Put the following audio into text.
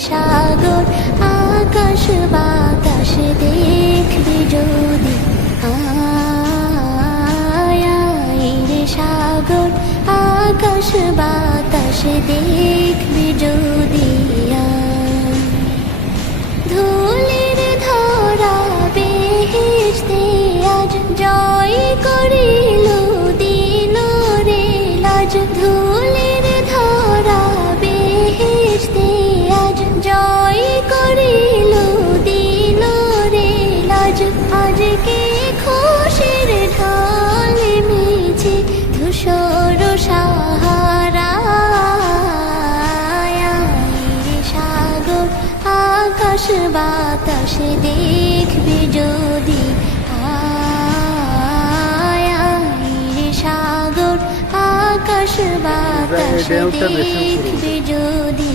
সাগর আকাশ বাতাস দেখবি যদি রে সাগর আকাশ বাতাস দেখবি যদি ধুলির ধরা বেহেশতে আজ জয় করিল দিল রে লাজ ধুলির ধরা বেহেশতে আজ জয় করিল দিল রে লাজ আজকে খুশির ঢাল মিছে ধূসর সাহারা রে সাগর আকাশ বাতাস দেখবি যদি রে সাগর আকাশ বাতাস দেখবি যদি